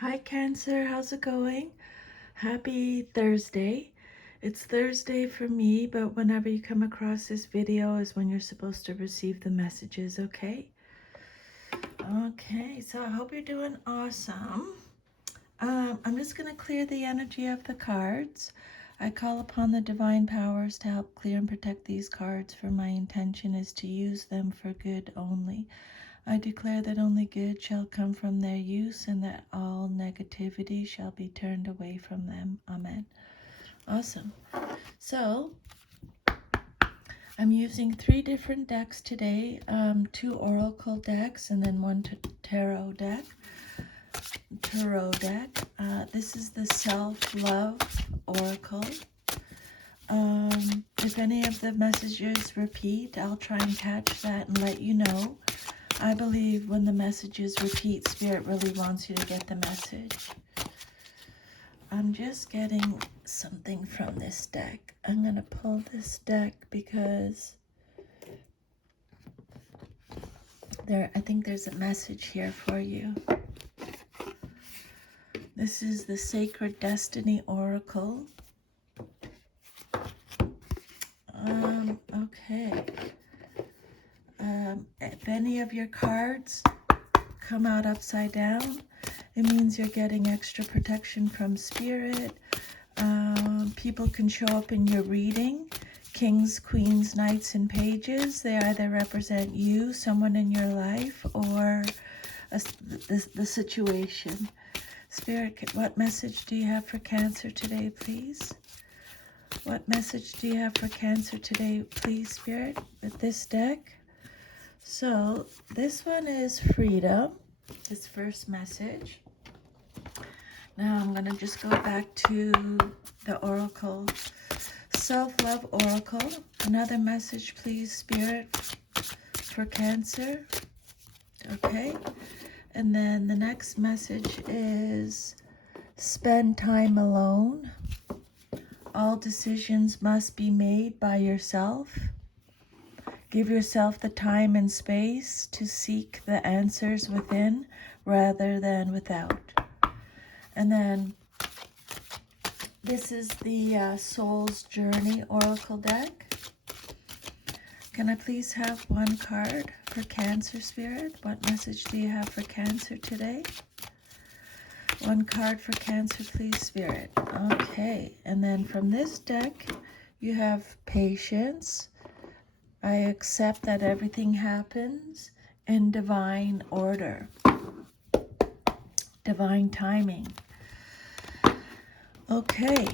Hi Cancer, how's it going? Happy Thursday. It's Thursday for me, but whenever you come across this video is when you're supposed to receive the messages, okay? Okay, so I hope you're doing awesome. I'm just going to clear the energy of the cards. I call upon the divine powers to help clear and protect these cards, for my intention is to use them for good only. I declare that only good shall come from their use, and that all negativity shall be turned away from them. Amen. Awesome. So, I'm using 3 different decks today, 2 oracle decks and then 1 tarot deck. This is the self-love oracle. If any of the messages repeat, I'll try and catch that and let you know. I believe when the messages repeat, Spirit really wants you to get the message. I'm just getting something from this deck. I'm going to pull this deck because I think there's a message here for you. This is the Sacred Destiny Oracle. Okay. If any of your cards come out upside down, it means you're getting extra protection from Spirit. People can show up in your reading. Kings, queens, knights, and pages. They either represent you, someone in your life, or the situation. Spirit, what message do you have for Cancer today, please? What message do you have for Cancer today, please, Spirit, with this deck? So this one is freedom, this first message. Now I'm going to just go back to the oracle, self-love oracle. Another message, please, Spirit, for Cancer. Okay. And then the next message is spend time alone. All decisions must be made by yourself. Give yourself the time and space to seek the answers within rather than without. And then this is the Soul's Journey Oracle deck. Can I please have 1 card for Cancer, Spirit? What message do you have for Cancer today? 1 card for Cancer, please, Spirit. Okay, and then from this deck, you have patience. I accept that everything happens in divine order, divine timing. Okay,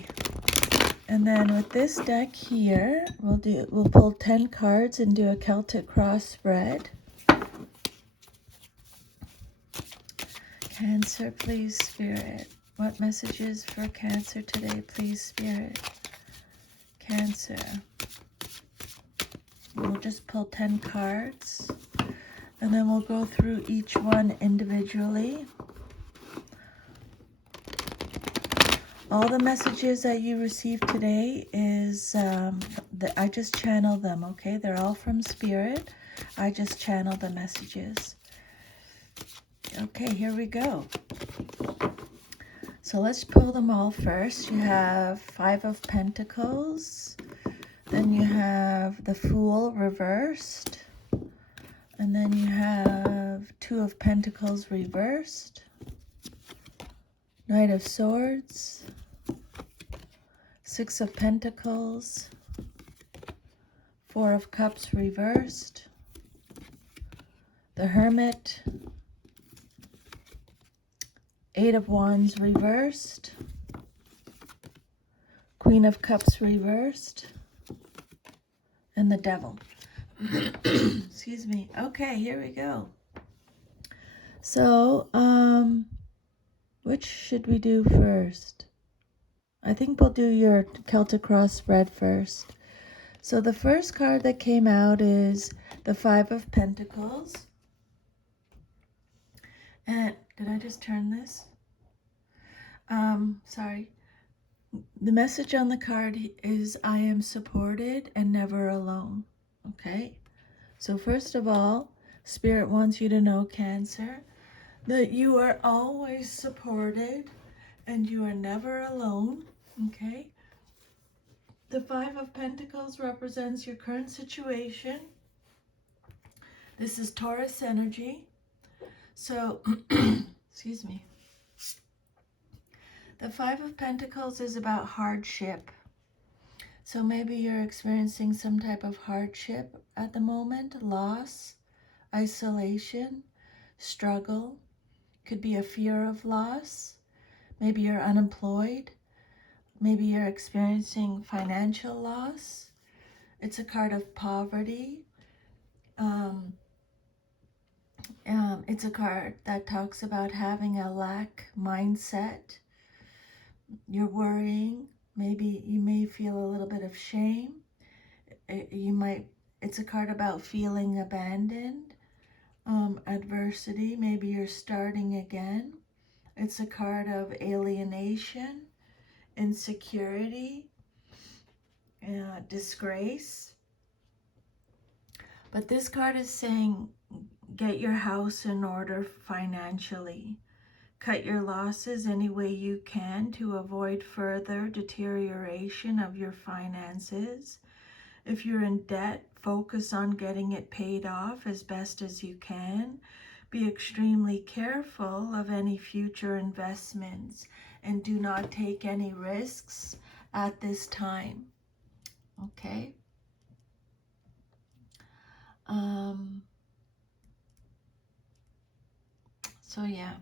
and then with this deck here, we'll pull 10 cards and do a Celtic cross spread. Cancer, please, Spirit. What messages for Cancer today, please, Spirit? Cancer. We'll just pull 10 cards, and then we'll go through each one individually. All the messages that you receive today is, I just channel them, okay? They're all from Spirit. I just channel the messages. Okay, here we go. So let's pull them all first. You have 5 of Pentacles. Then you have the Fool reversed. And then you have 2 of Pentacles reversed. Knight of Swords. 6 of Pentacles. 4 of Cups reversed. The Hermit. 8 of Wands reversed. Queen of Cups reversed. And the Devil. Excuse me. Okay, here we go. So, which should we do first? I think we'll do your Celtic cross spread first. So the first card that came out is the 5 of Pentacles. And did I just turn this? Sorry. The message on the card is I am supported and never alone. Okay. So first of all, Spirit wants you to know, Cancer, that you are always supported and you are never alone, okay? The Five of Pentacles represents your current situation. This is Taurus energy. So, excuse me. The Five of Pentacles is about hardship. So maybe you're experiencing some type of hardship at the moment, loss, isolation, struggle. Could be a fear of loss. Maybe you're unemployed. Maybe you're experiencing financial loss. It's a card of poverty. It's a card that talks about having a lack mindset. You're worrying. Maybe you may feel a little bit of shame. It's a card about feeling abandoned. Adversity. Maybe you're starting again. It's a card of alienation, insecurity, disgrace. But this card is saying, get your house in order financially. Cut your losses any way you can to avoid further deterioration of your finances. If you're in debt, focus on getting it paid off as best as you can. Be extremely careful of any future investments and do not take any risks at this time. Okay? So yeah,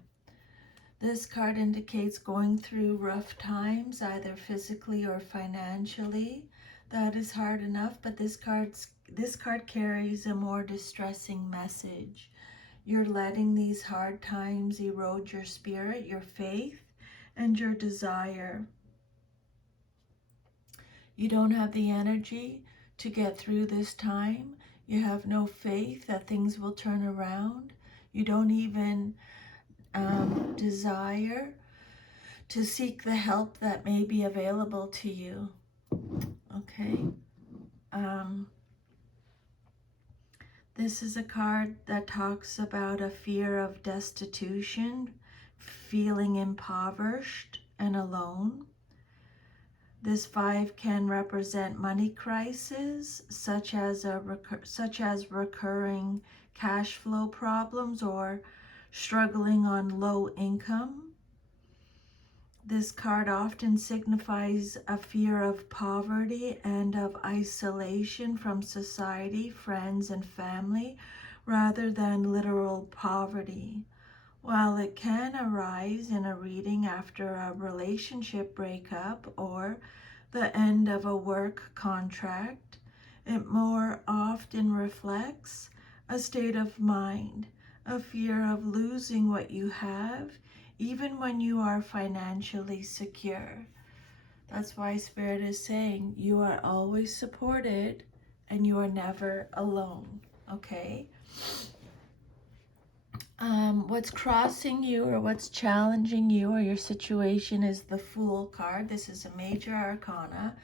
this card indicates going through rough times, either physically or financially. That is hard enough, but this card carries a more distressing message. You're letting these hard times erode your spirit, your faith, and your desire. You don't have the energy to get through this time. You have no faith that things will turn around. You don't even desire to seek the help that may be available to you. Okay? This is a card that talks about a fear of destitution, feeling impoverished and alone. This five can represent money crises, such as recurring cash flow problems or struggling on low income. This card often signifies a fear of poverty and of isolation from society, friends, and family, rather than literal poverty. While it can arise in a reading after a relationship breakup or the end of a work contract, it more often reflects a state of mind, a fear of losing what you have, even when you are financially secure. That's why Spirit is saying you are always supported and you are never alone, okay? What's crossing you or what's challenging you or your situation is the Fool card. This is a major arcana.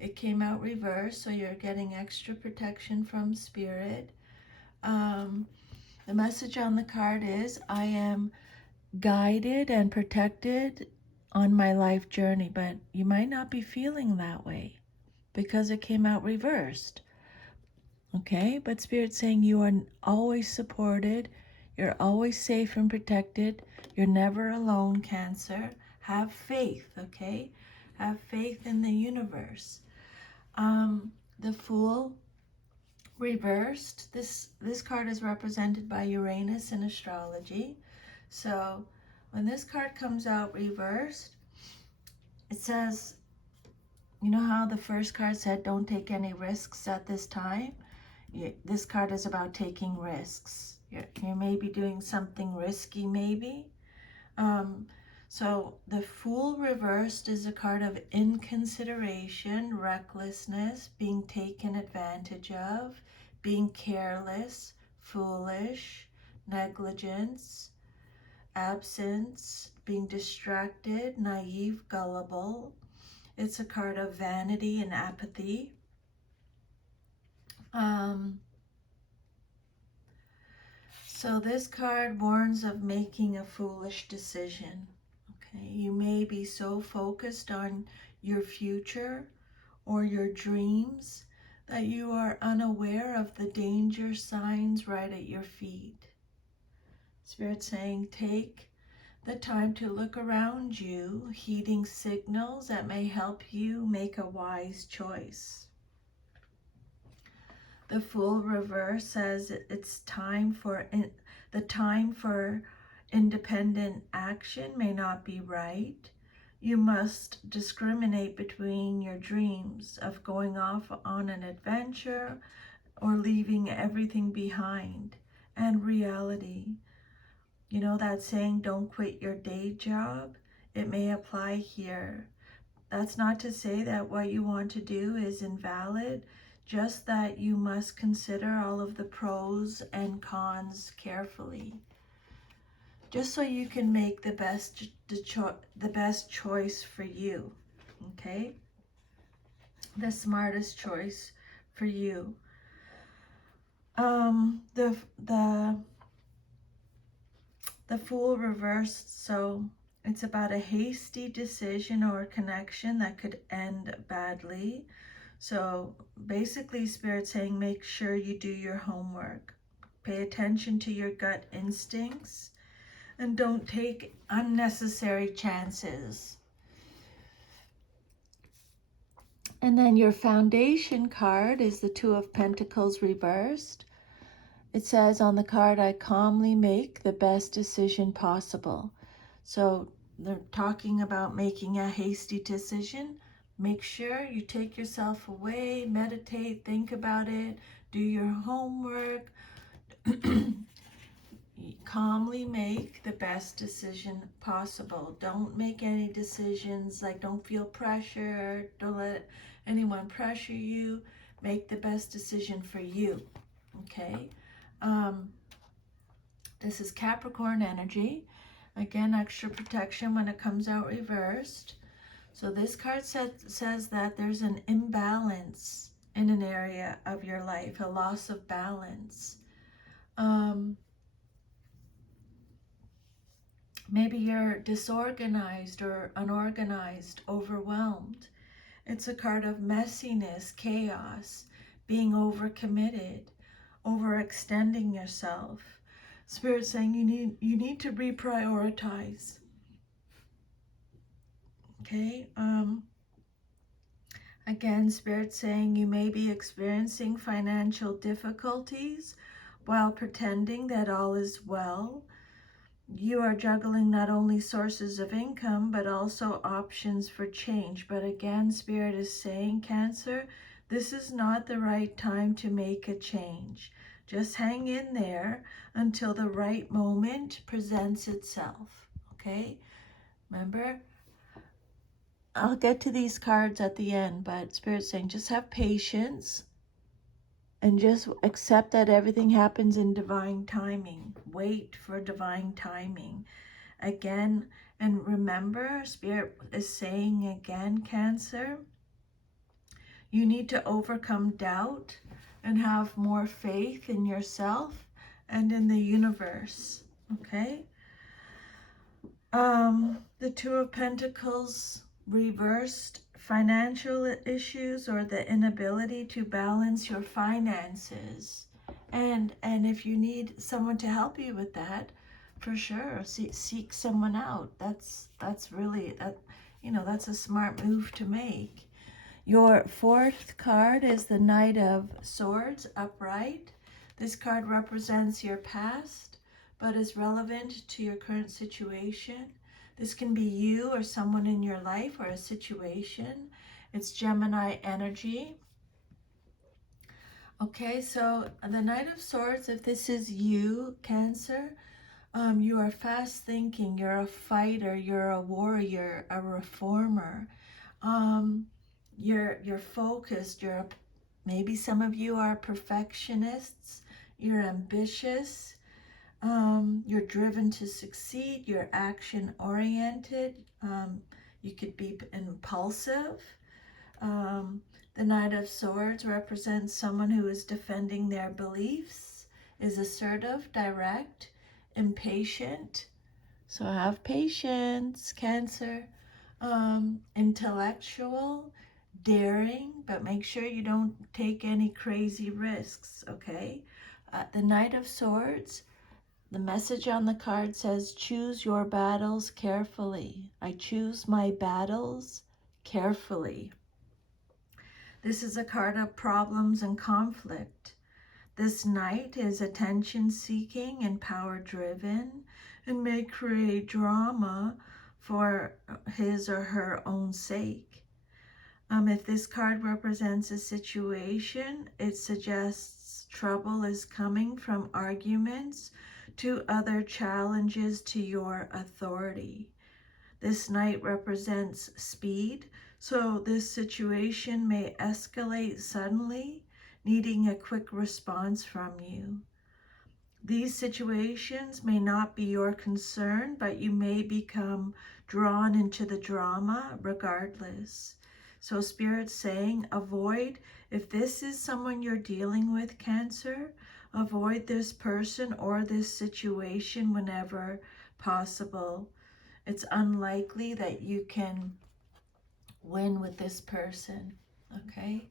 It came out reversed, so you're getting extra protection from Spirit. The message on the card is, I am guided and protected on my life journey, but you might not be feeling that way because it came out reversed. Okay, but Spirit's saying you are always supported, you're always safe and protected, you're never alone, Cancer. Have faith, okay? Have faith in the universe. The Fool reversed. This card is represented by Uranus in astrology. So when this card comes out reversed, it says, you know how the first card said don't take any risks at this time? This card is about taking risks. You may be doing something risky, maybe. So the Fool reversed is a card of inconsideration, recklessness, being taken advantage of, being careless, foolish, negligence, absence, being distracted, naive, gullible. It's a card of vanity and apathy. So this card warns of making a foolish decision. Okay, you may be so focused on your future or your dreams that you are unaware of the danger signs right at your feet. Spirit saying, take the time to look around you, heeding signals that may help you make a wise choice. The Fool reverse says it's the time for independent action may not be right. You must discriminate between your dreams of going off on an adventure or leaving everything behind and reality. You know that saying, don't quit your day job? It may apply here. That's not to say that what you want to do is invalid, just that you must consider all of the pros and cons carefully, just so you can make the best choice for you, okay? The smartest choice for you. The Fool reversed, so it's about a hasty decision or connection that could end badly. So basically, Spirit saying, make sure you do your homework. Pay attention to your gut instincts and don't take unnecessary chances. And then your foundation card is the Two of Pentacles reversed. It says on the card, I calmly make the best decision possible. So they're talking about making a hasty decision. Make sure you take yourself away, meditate, think about it, do your homework. Calmly make the best decision possible. Don't make any decisions, like don't feel pressure, don't let anyone pressure you. Make the best decision for you, okay? This is Capricorn energy. Again, extra protection when it comes out reversed. So this card says that there's an imbalance in an area of your life, a loss of balance. Maybe you're disorganized or unorganized, overwhelmed. It's a card of messiness, chaos, being overcommitted, overextending yourself. Spirit saying you need to reprioritize. Okay. Again, Spirit saying you may be experiencing financial difficulties while pretending that all is well. You are juggling not only sources of income, but also options for change. But again, Spirit is saying, Cancer, this is not the right time to make a change. Just hang in there until the right moment presents itself, okay? Remember, I'll get to these cards at the end, but Spirit's saying just have patience and just accept that everything happens in divine timing. Wait for divine timing. Again, and remember, Spirit is saying again, Cancer, you need to overcome doubt and have more faith in yourself and in the universe, okay? The Two of Pentacles reversed, financial issues or the inability to balance your finances. And if you need someone to help you with that, for sure, seek someone out. That's really, that's a smart move to make. Your fourth card is the Knight of Swords, upright. This card represents your past, but is relevant to your current situation. This can be you or someone in your life or a situation. It's Gemini energy. Okay, so the Knight of Swords, if this is you, Cancer, you are fast thinking, you're a fighter, you're a warrior, a reformer. You're focused, maybe some of you are perfectionists, you're ambitious, you're driven to succeed, you're action oriented, you could be impulsive. The Knight of Swords represents someone who is defending their beliefs is assertive, direct, impatient. So have patience, Cancer. Intellectual, daring, but make sure you don't take any crazy risks, okay? The Knight of Swords, the message on the card says, choose your battles carefully. I choose my battles carefully. This is a card of problems and conflict. This knight is attention-seeking and power-driven and may create drama for his or her own sake. If this card represents a situation, it suggests trouble is coming from arguments to other challenges to your authority. This knight represents speed, so this situation may escalate suddenly, needing a quick response from you. These situations may not be your concern, but you may become drawn into the drama regardless. So Spirit's saying, avoid, if this is someone you're dealing with, Cancer, avoid this person or this situation whenever possible. It's unlikely that you can win with this person, okay?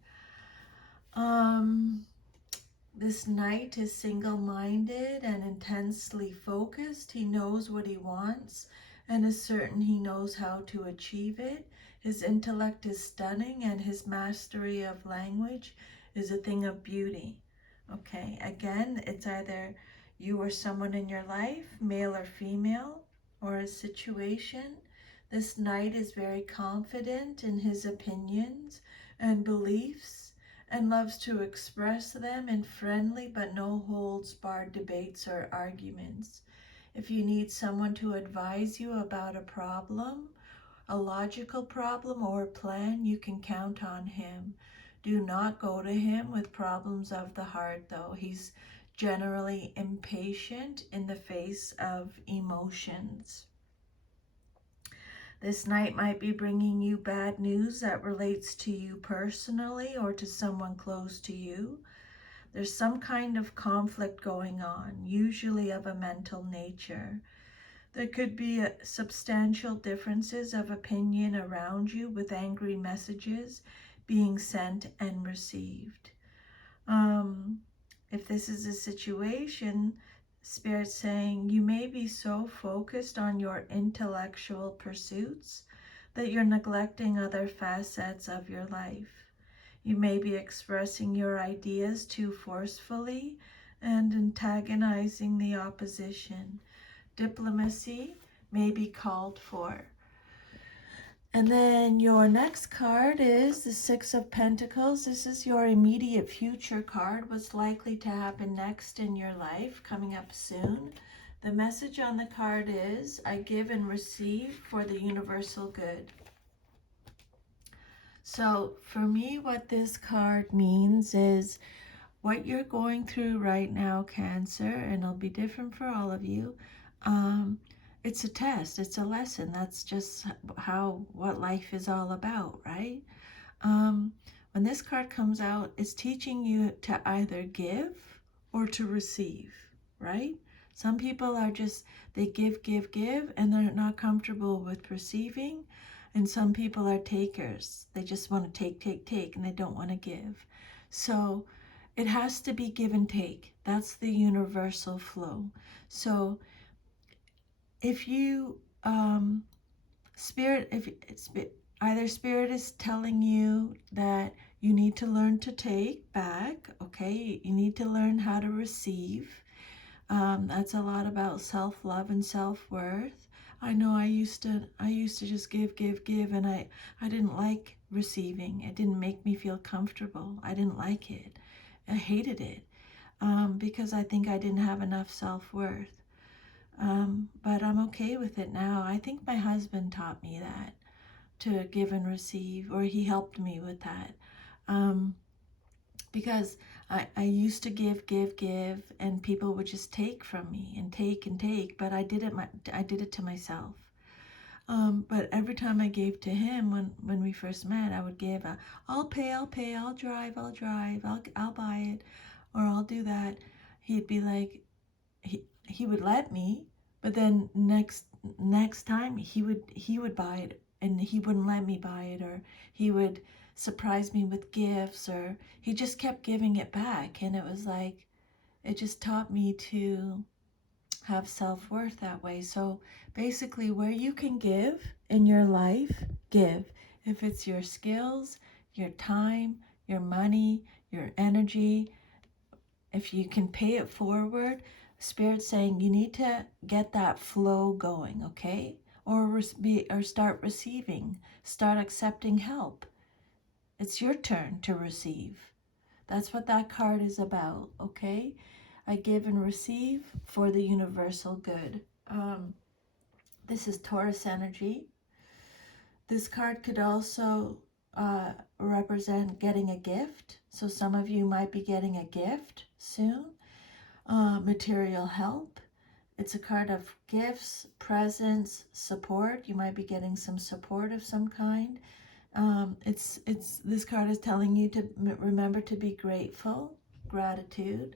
This knight is single-minded and intensely focused. He knows what he wants and is certain he knows how to achieve it. His intellect is stunning and his mastery of language is a thing of beauty. Okay, again, it's either you or someone in your life, male or female, or a situation. This knight is very confident in his opinions and beliefs and loves to express them in friendly but no holds barred debates or arguments. If you need someone to advise you about a problem, a logical problem or plan, you can count on him. Do not go to him with problems of the heart, though. He's generally impatient in the face of emotions. This night might be bringing you bad news that relates to you personally or to someone close to you. There's some kind of conflict going on, usually of a mental nature. There could be substantial differences of opinion around you with angry messages being sent and received. If this is a situation, Spirit's saying you may be so focused on your intellectual pursuits that you're neglecting other facets of your life. You may be expressing your ideas too forcefully and antagonizing the opposition. Diplomacy may be called for. And then your next card is the Six of Pentacles. This is your immediate future card, what's likely to happen next in your life, coming up soon. The message on the card is, I give and receive for the universal good. So for me, what this card means is what you're going through right now, Cancer, and it'll be different for all of you. It's a test, it's a lesson. That's just what life is all about, right? When this card comes out, it's teaching you to either give or to receive, right? Some people are just, they give, and they're not comfortable with receiving. And some people are takers. They just want to take, and they don't want to give. So it has to be give and take. That's the universal flow. So if you, either Spirit is telling you that you need to learn to take back, okay? You need to learn how to receive. That's a lot about self-love and self-worth. I know I used to just give, and I didn't like receiving. It didn't make me feel comfortable. I didn't like it. I hated it because I think I didn't have enough self-worth. But I'm okay with it now. I think my husband taught me that, to give and receive, or he helped me with that. Because I used to give, and people would just take from me and take, but I did it to myself. But every time I gave to him, when we first met, I would give, I'll pay, I'll drive, I'll buy it, or I'll do that. he'd be like, he would let me, but then next time he would buy it and he wouldn't let me buy it, or he would surprise me with gifts, or he just kept giving it back. And it was like, it just taught me to have self-worth that way. So basically, where you can give in your life, give. If it's your skills, your time, your money, your energy, if you can pay it forward, Spirit's saying you need to get that flow going, okay? Or start receiving, start accepting help. It's your turn to receive. That's what that card is about, okay? I give and receive for the universal good. This is Taurus energy. This card could also represent getting a gift. So some of you might be getting a gift soon. Material help. It's a card of gifts, presents, support. You might be getting some support of some kind. It's this card is telling you to remember to be grateful, gratitude.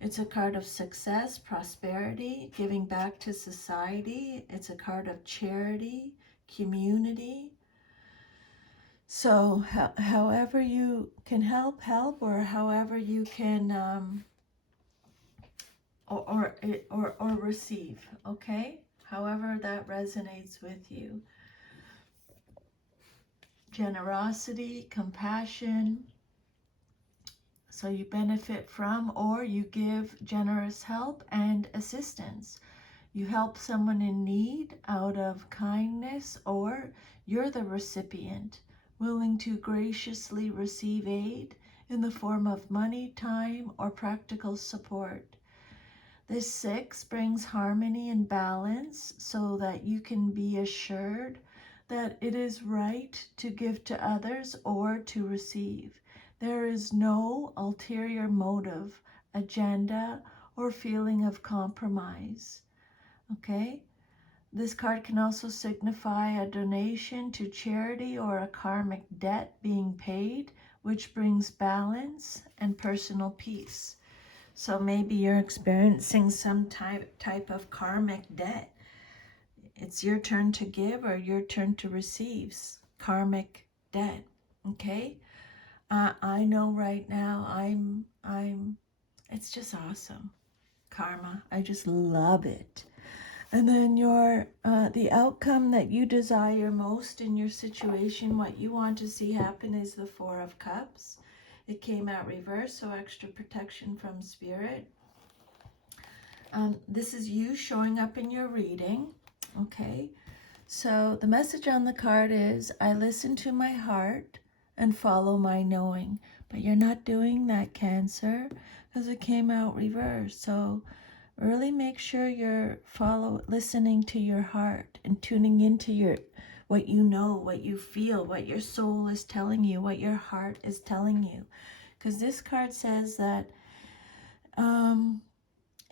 It's a card of success, prosperity, giving back to society. It's a card of charity, community. So however you can help, or however you can or receive, okay? However that resonates with you. Generosity, compassion. So you benefit from, or you give generous help and assistance. You help someone in need out of kindness, or you're the recipient, willing to graciously receive aid in the form of money, time, or practical support. This 6 brings harmony and balance so that you can be assured that it is right to give to others or to receive. There is no ulterior motive, agenda, or feeling of compromise. Okay? This card can also signify a donation to charity or a karmic debt being paid, which brings balance and personal peace. So maybe you're experiencing some type of karmic debt. It's your turn to give or your turn to receive karmic debt. Okay? I know right now it's just awesome. Karma. I just love it. And then the outcome that you desire most in your situation, what you want to see happen, is the 4 of Cups. It came out reverse, so extra protection from Spirit. This is you showing up in your reading, okay? So the message on the card is, I listen to my heart and follow my knowing. But you're not doing that, Cancer, because it came out reverse. So really make sure you're listening to your heart and tuning into what you know, what you feel, what your soul is telling you, what your heart is telling you. Because this card says that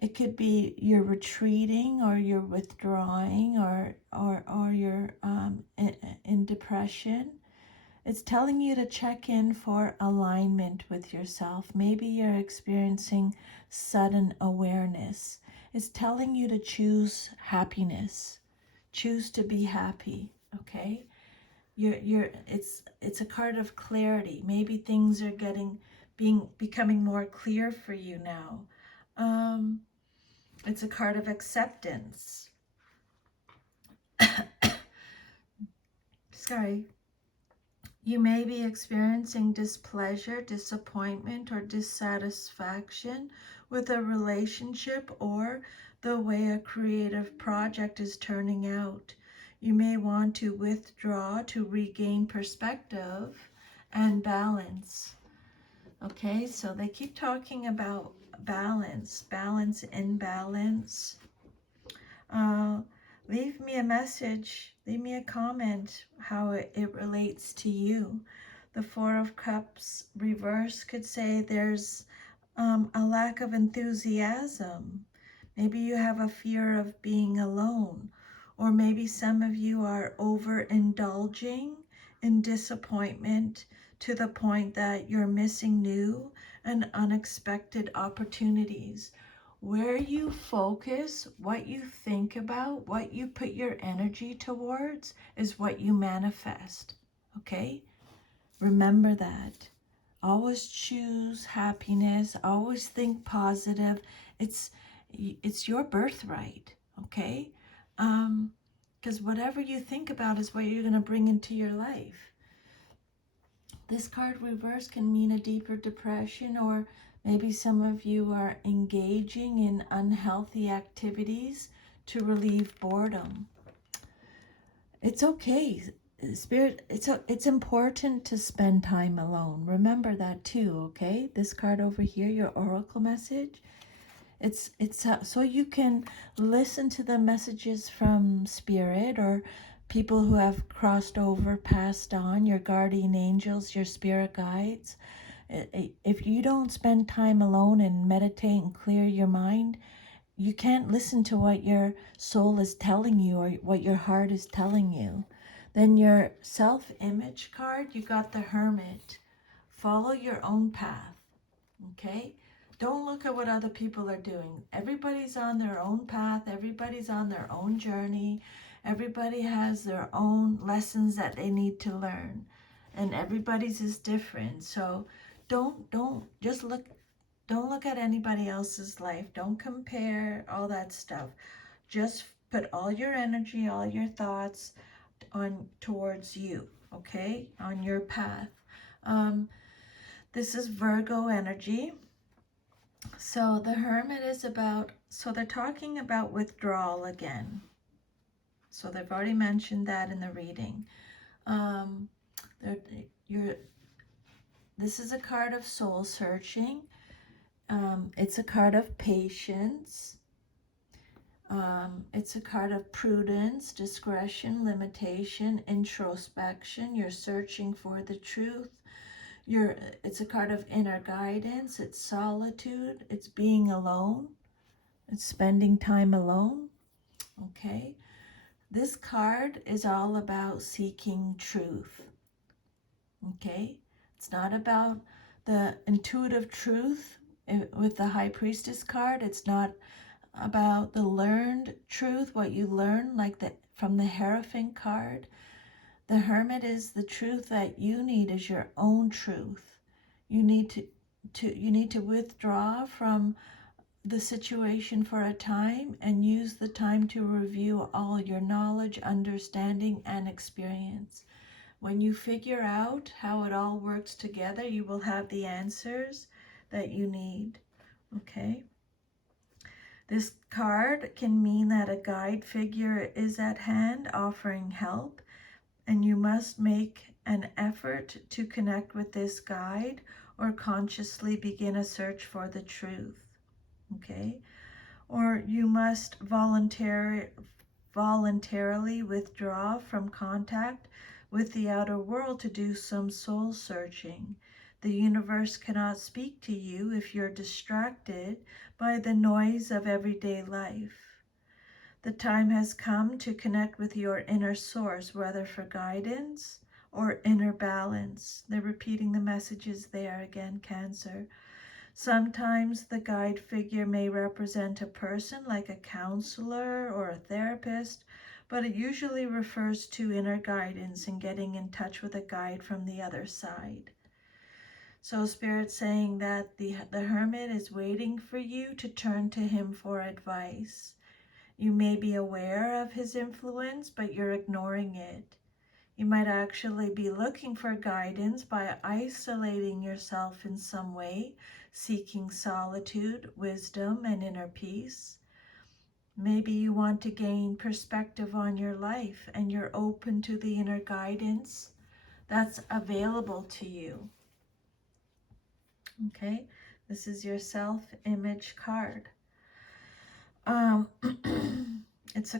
it could be you're retreating, or you're withdrawing, or you're in depression. It's telling you to check in for alignment with yourself. Maybe you're experiencing sudden awareness. It's telling you to choose happiness. Choose to be happy, okay? It's a card of clarity. Maybe things are becoming more clear for you now. It's a card of acceptance. Sorry. You may be experiencing displeasure, disappointment, or dissatisfaction with a relationship or the way a creative project is turning out. You may want to withdraw to regain perspective and balance. Okay, so they keep talking about balance, imbalance. Leave me a message, leave me a comment how it relates to you. The 4 of Cups reverse could say there's a lack of enthusiasm. Maybe you have a fear of being alone, or maybe some of you are overindulging in disappointment to the point that you're missing new, and unexpected opportunities. Where you focus, what you think about, what you put your energy towards is what you manifest. Okay? Remember that. Always choose happiness, always think positive. It's your birthright, okay? Because whatever you think about is what you're going to bring into your life. This card reverse can mean a deeper depression, or maybe some of you are engaging in unhealthy activities to relieve boredom. It's okay. Spirit, it's important to spend time alone. Remember that too, okay? This card over here, your oracle message, it's so you can listen to the messages from Spirit or people who have crossed over, passed on, your guardian angels, your spirit guides. If you don't spend time alone and meditate and clear your mind, you can't listen to what your soul is telling you or what your heart is telling you. Then your self-image card, you got the Hermit. Follow your own path, okay? Don't look at what other people are doing. Everybody's on their own path. Everybody's on their own journey. Everybody has their own lessons that they need to learn. And everybody's is different. So don't just look, don't look at anybody else's life. Don't compare all that stuff. Just put all your energy, all your thoughts on towards you, okay? On your path. This is Virgo energy. So the Hermit is about, so they're talking about withdrawal again. So they've already mentioned that in the reading. This is a card of soul searching. It's a card of patience. It's a card of prudence, discretion, limitation, introspection. You're searching for the truth. It's a card of inner guidance. It's solitude. It's being alone. It's spending time alone. Okay. This card is all about seeking truth. Okay. It's not about the intuitive truth with the High Priestess card. It's not about the learned truth, what you learn, like from the Hierophant card. The Hermit is the truth that you need is your own truth. You need to withdraw from the situation for a time and use the time to review all your knowledge, understanding, and experience. When you figure out how it all works together, you will have the answers that you need. Okay? This card can mean that a guide figure is at hand offering help, and you must make an effort to connect with this guide or consciously begin a search for the truth. Okay? Or you must voluntarily withdraw from contact with the outer world to do some soul searching. The universe cannot speak to you if you're distracted by the noise of everyday life. The time has come to connect with your inner source, whether for guidance or inner balance. They're repeating the messages there again, Cancer. Sometimes the guide figure may represent a person like a counselor or a therapist, but it usually refers to inner guidance and getting in touch with a guide from the other side. So Spirit's saying that the Hermit is waiting for you to turn to him for advice. You may be aware of his influence, but you're ignoring it. You might actually be looking for guidance by isolating yourself in some way, seeking solitude, wisdom, and inner peace. Maybe you want to gain perspective on your life and you're open to the inner guidance that's available to you. Okay, this is your self-image card. It's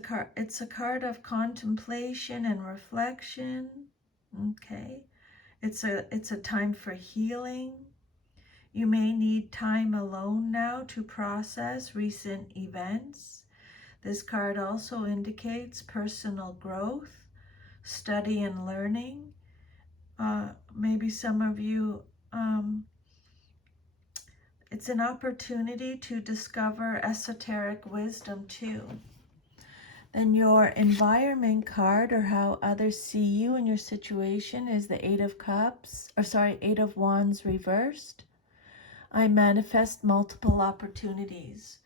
a card of contemplation and reflection. Okay. It's a time for healing. You may need time alone now to process recent events. This card also indicates personal growth, study and learning. Maybe some of you It's an opportunity to discover esoteric wisdom too. Then your environment card, or how others see you and your situation, is the Eight of Wands reversed. I manifest multiple opportunities.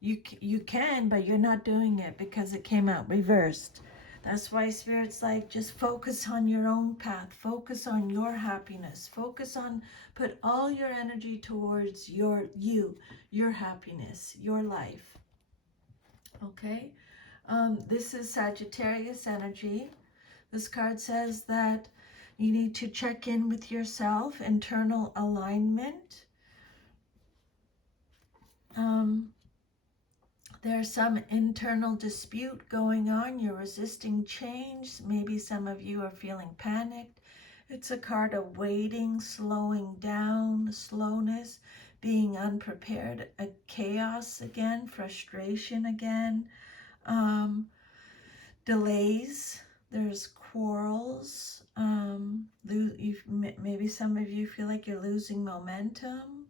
You can, but you're not doing it because it came out reversed. That's why Spirit's like, just focus on your own path. Focus on your happiness. Put all your energy towards your happiness, your life. Okay? This is Sagittarius energy. This card says that you need to check in with yourself, internal alignment. There's some internal dispute going on. You're resisting change. Maybe some of you are feeling panicked. It's a card of waiting, slowing down, slowness, being unprepared, a chaos again, frustration again, delays. There's quarrels. Maybe some of you feel like you're losing momentum.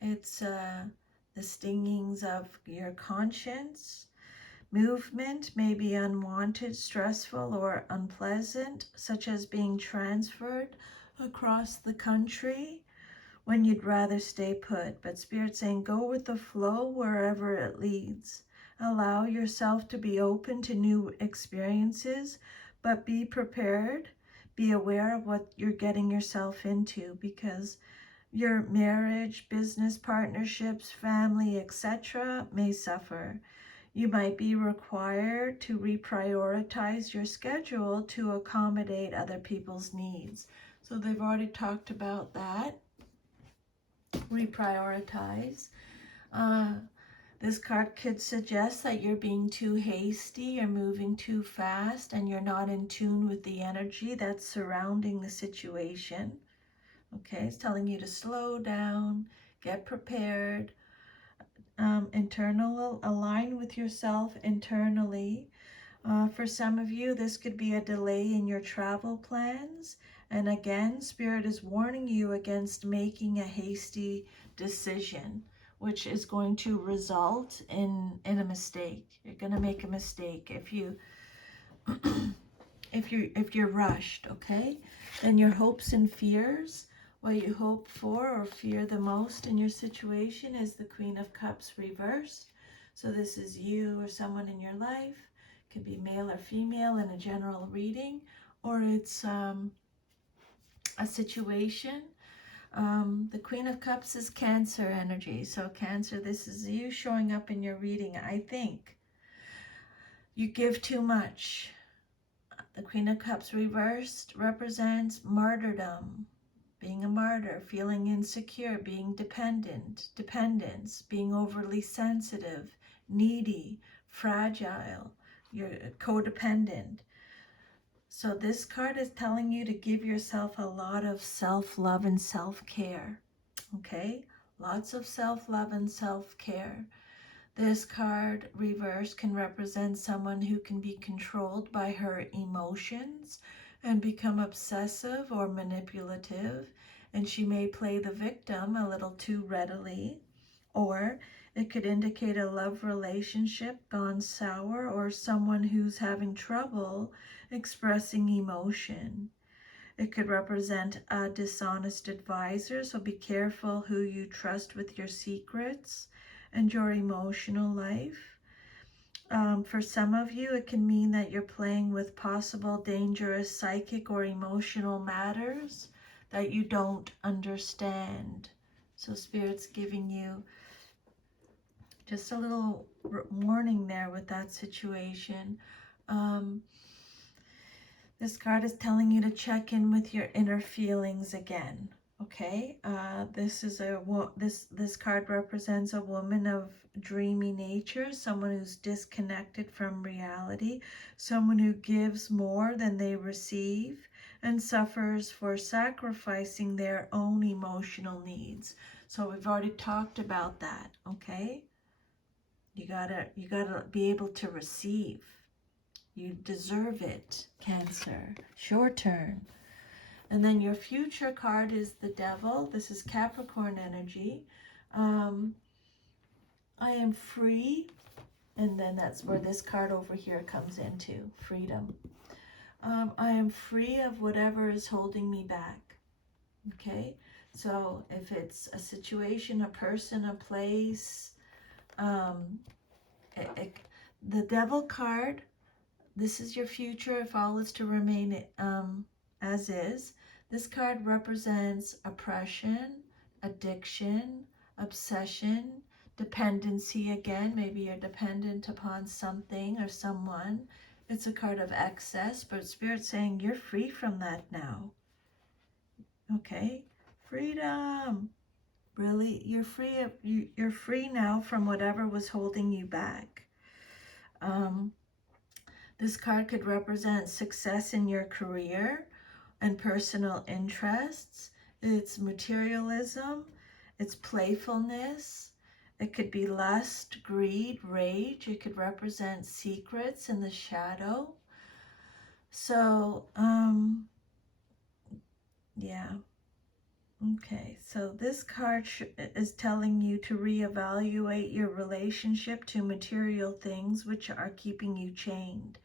It's the stingings of your conscience. Movement may be unwanted, stressful, or unpleasant, such as being transferred across the country when you'd rather stay put. But Spirit's saying go with the flow wherever it leads. Allow yourself to be open to new experiences, but be prepared. Be aware of what you're getting yourself into, because your marriage, business partnerships, family, etc. may suffer. You might be required to reprioritize your schedule to accommodate other people's needs. So they've already talked about that. Reprioritize. This card could suggest that you're being too hasty, you're moving too fast, and you're not in tune with the energy that's surrounding the situation. Okay, it's telling you to slow down, get prepared, align with yourself internally. For some of you, this could be a delay in your travel plans. And again, Spirit is warning you against making a hasty decision, which is going to result in a mistake. You're going to make a mistake if you if you're rushed, okay? Then your hopes and fears, what you hope for or fear the most in your situation, is the Queen of Cups reversed. So this is you or someone in your life. It could be male or female in a general reading, or it's a situation. The Queen of Cups is Cancer energy. So Cancer, this is you showing up in your reading. I think you give too much. The Queen of Cups reversed represents martyrdom, being a martyr, feeling insecure, being dependence, being overly sensitive, needy, fragile, you're codependent. So this card is telling you to give yourself a lot of self-love and self-care, okay? Lots of self-love and self-care. This card reverse can represent someone who can be controlled by her emotions and become obsessive or manipulative, and she may play the victim a little too readily. Or it could indicate a love relationship gone sour, or someone who's having trouble expressing emotion. It could represent a dishonest advisor, so be careful who you trust with your secrets and your emotional life. For some of you, it can mean that you're playing with possible dangerous psychic or emotional matters that you don't understand. So Spirit's giving you just a little warning there with that situation. This card is telling you to check in with your inner feelings again. Okay, this card represents a woman of dreamy nature, someone who's disconnected from reality, someone who gives more than they receive and suffers for sacrificing their own emotional needs. So we've already talked about that, okay? You gotta be able to receive. You deserve it, Cancer. Your turn. And then your future card is the Devil. This is Capricorn energy. Um, I am free, and then that's where this card over here comes into, freedom. I am free of whatever is holding me back. Okay, so if it's a situation, a person, a place, um, the devil card, this is your future if all is to remain as is. This card represents oppression, addiction, obsession, dependency again. Maybe you're dependent upon something or someone. It's a card of excess, but Spirit's saying you're free from that now. Okay? Freedom. Really, you're free. You're free now from whatever was holding you back. This card could represent success in your career and personal interests. It's materialism. It's playfulness. It could be lust, greed, rage. It could represent secrets in the shadow. So, yeah. Okay, so this card is telling you to reevaluate your relationship to material things which are keeping you chained.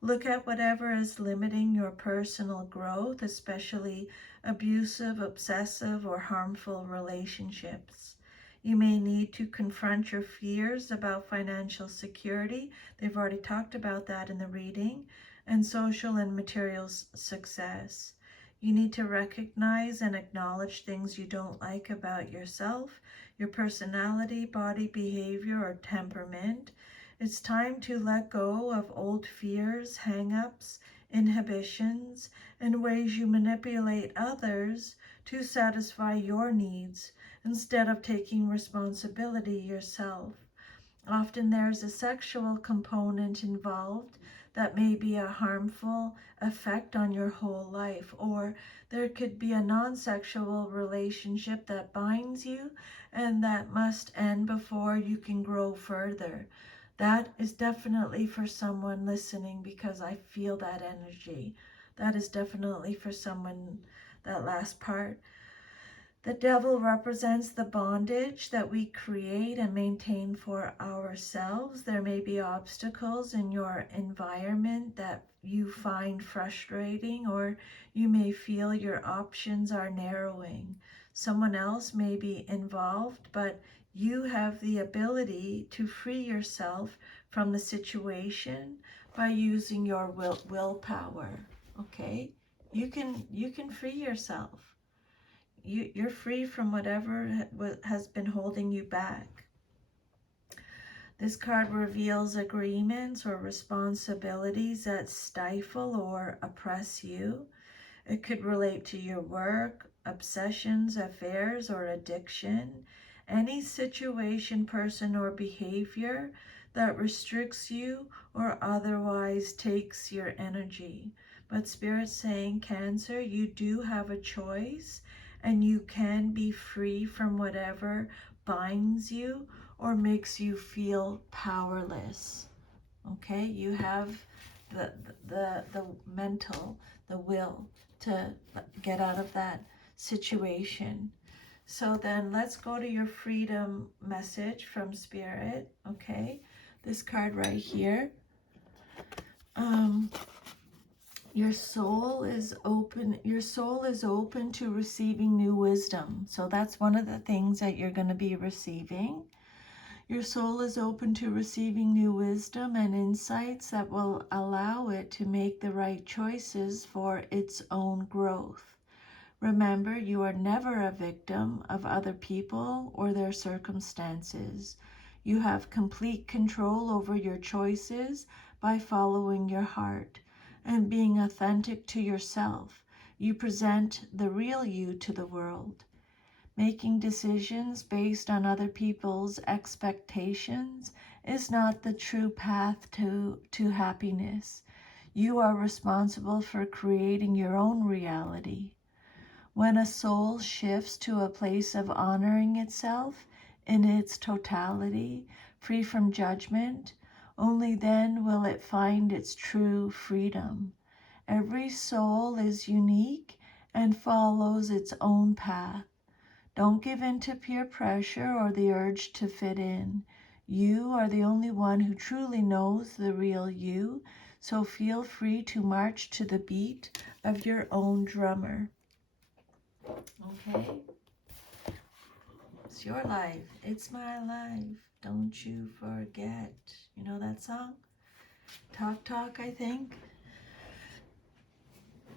Look at whatever is limiting your personal growth, especially abusive, obsessive, or harmful relationships. You may need to confront your fears about financial security. They've already talked about that in the reading, and social and material success. You need to recognize and acknowledge things you don't like about yourself, your personality, body behavior, or temperament. It's time to let go of old fears, hang-ups, inhibitions, and ways you manipulate others to satisfy your needs instead of taking responsibility yourself. Often there's a sexual component involved that may be a harmful effect on your whole life, or there could be a non-sexual relationship that binds you and that must end before you can grow further. That is definitely for someone listening, because I feel that energy. That is definitely for someone, that last part. The devil represents the bondage that we create and maintain for ourselves. There may be obstacles in your environment that you find frustrating, or you may feel your options are narrowing. Someone else may be involved, but you have the ability to free yourself from the situation by using your willpower. Okay? You can free yourself. You're free from whatever has been holding you back. This card reveals agreements or responsibilities that stifle or oppress you. It could relate to your work, obsessions, affairs, or addiction. Any situation, person, or behavior that restricts you or otherwise takes your energy. But Spirit's saying, Cancer, you do have a choice, and you can be free from whatever binds you or makes you feel powerless. Okay, you have the mental, the will to get out of that situation. So then let's go to your freedom message from Spirit. Okay, this card right here. Your soul is open. Your soul is open to receiving new wisdom. So that's one of the things that you're going to be receiving. Your soul is open to receiving new wisdom and insights that will allow it to make the right choices for its own growth. Remember, you are never a victim of other people or their circumstances. You have complete control over your choices by following your heart and being authentic to yourself. You present the real you to the world. Making decisions based on other people's expectations is not the true path to happiness. You are responsible for creating your own reality. When a soul shifts to a place of honoring itself in its totality, free from judgment, only then will it find its true freedom. Every soul is unique and follows its own path. Don't give in to peer pressure or the urge to fit in. You are the only one who truly knows the real you, so feel free to march to the beat of your own drummer. Okay? It's your life. It's my life. Don't you forget. You know that song? Talk Talk, I think.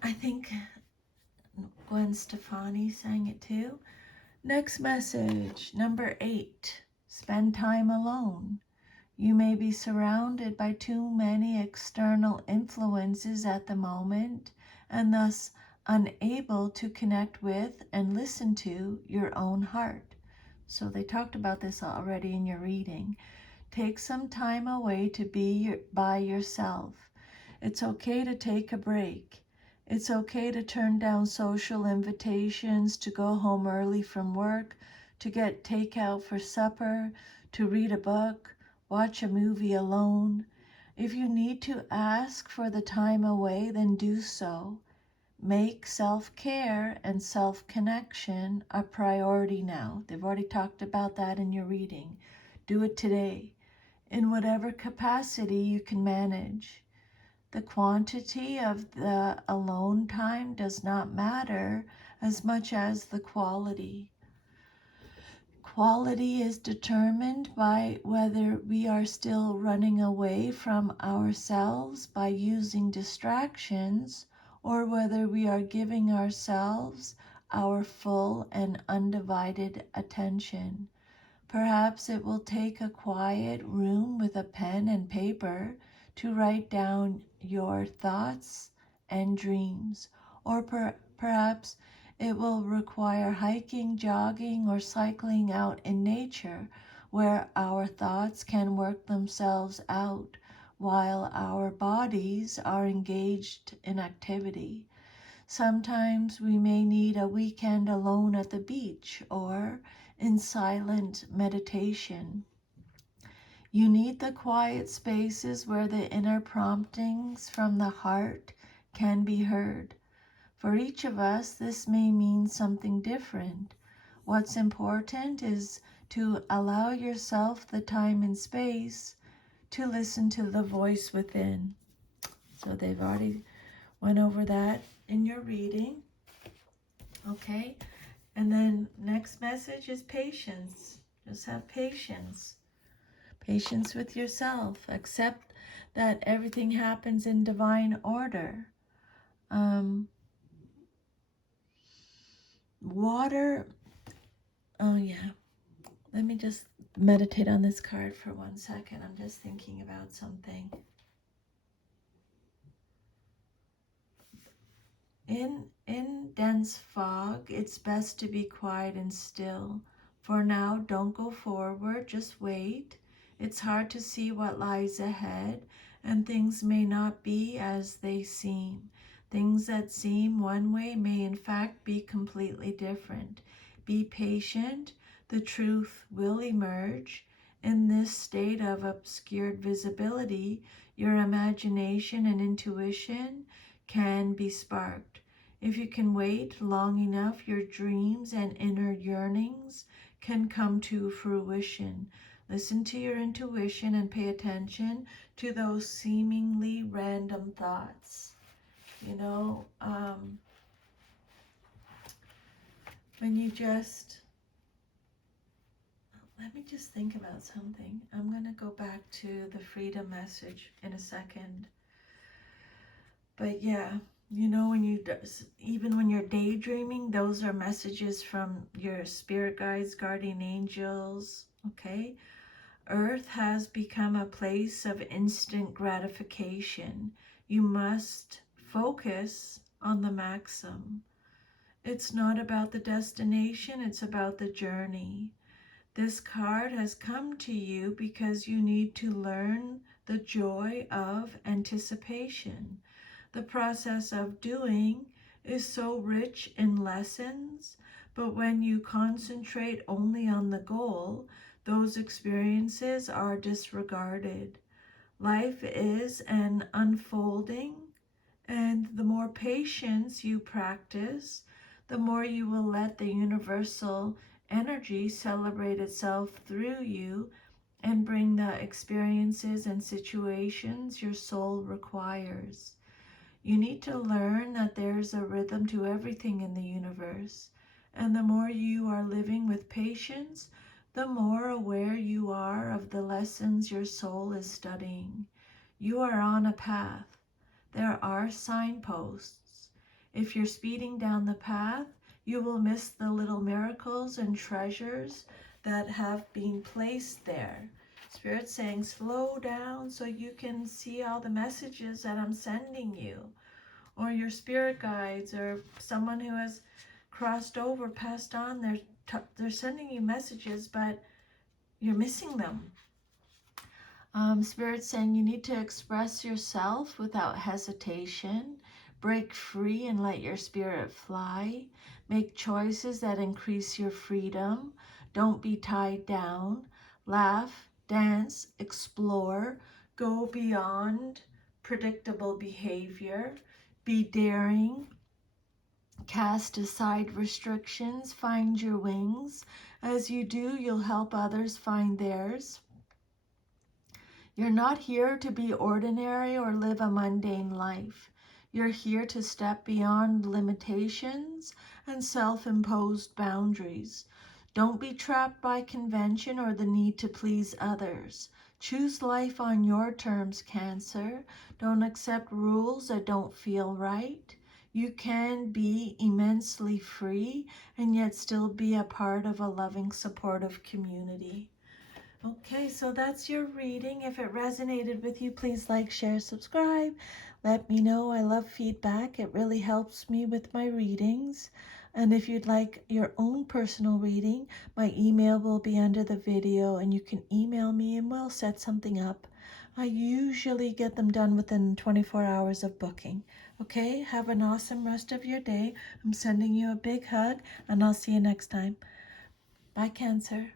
I think Gwen Stefani sang it too. Next message, number 8. Spend time alone. You may be surrounded by too many external influences at the moment and thus unable to connect with and listen to your own heart. So they talked about this already in your reading. Take some time away to be by yourself. It's okay to take a break. It's okay to turn down social invitations, to go home early from work, to get takeout for supper, to read a book, watch a movie alone. If you need to ask for the time away, then do so. Make self-care and self-connection a priority now. They've already talked about that in your reading. Do it today, in whatever capacity you can manage. The quantity of the alone time does not matter as much as the quality. Quality is determined by whether we are still running away from ourselves by using distractions, or whether we are giving ourselves our full and undivided attention. Perhaps it will take a quiet room with a pen and paper to write down your thoughts and dreams, or perhaps it will require hiking, jogging, or cycling out in nature where our thoughts can work themselves out while our bodies are engaged in activity. Sometimes we may need a weekend alone at the beach or in silent meditation. You need the quiet spaces where the inner promptings from the heart can be heard. For each of us, this may mean something different. What's important is to allow yourself the time and space to listen to the voice within. So they've already went over that in your reading. Okay? And then next message is patience. Just have patience. Patience with yourself. Accept that everything happens in divine order. Water. Oh, yeah. Let me just meditate on this card for 1 second. I'm just thinking about something. In dense fog, it's best to be quiet and still. For now, don't go forward, just wait. It's hard to see what lies ahead, and things may not be as they seem. Things that seem one way may in fact be completely different. Be patient, the truth will emerge. In this state of obscured visibility, your imagination and intuition can be sparked. If you can wait long enough, your dreams and inner yearnings can come to fruition. Listen to your intuition and pay attention to those seemingly random thoughts. You know, when you just, let me just think about something. I'm going to go back to the freedom message in a second. But yeah, you know, even when you're daydreaming, those are messages from your spirit guides, guardian angels, okay? Earth has become a place of instant gratification. You must focus on the maxim. It's not about the destination, it's about the journey. This card has come to you because you need to learn the joy of anticipation. The process of doing is so rich in lessons, but when you concentrate only on the goal, those experiences are disregarded. Life is an unfolding, and the more patience you practice, the more you will let the universal energy celebrate itself through you and bring the experiences and situations your soul requires. You need to learn that there's a rhythm to everything in the universe. And the more you are living with patience, the more aware you are of the lessons your soul is studying. You are on a path. There are signposts. If you're speeding down the path, you will miss the little miracles and treasures that have been placed there. Spirit's saying, slow down so you can see all the messages that I'm sending you. Or your spirit guides, or someone who has crossed over, passed on, they're sending you messages, but you're missing them. Spirit's saying you need to express yourself without hesitation. Break free and let your spirit fly. Make choices that increase your freedom. Don't be tied down. Laugh, dance, explore. Go beyond predictable behavior. Be daring. Cast aside restrictions. Find your wings. As you do, you'll help others find theirs. You're not here to be ordinary or live a mundane life. You're here to step beyond limitations and self-imposed boundaries. Don't be trapped by convention or the need to please others. Choose life on your terms, Cancer. Don't accept rules that don't feel right. You can be immensely free and yet still be a part of a loving, supportive community. Okay, so that's your reading. If it resonated with you, please like, share, subscribe. Let me know. I love feedback. It really helps me with my readings. And if you'd like your own personal reading, my email will be under the video and you can email me and we'll set something up. I usually get them done within 24 hours of booking. Okay, have an awesome rest of your day. I'm sending you a big hug and I'll see you next time. Bye, Cancer.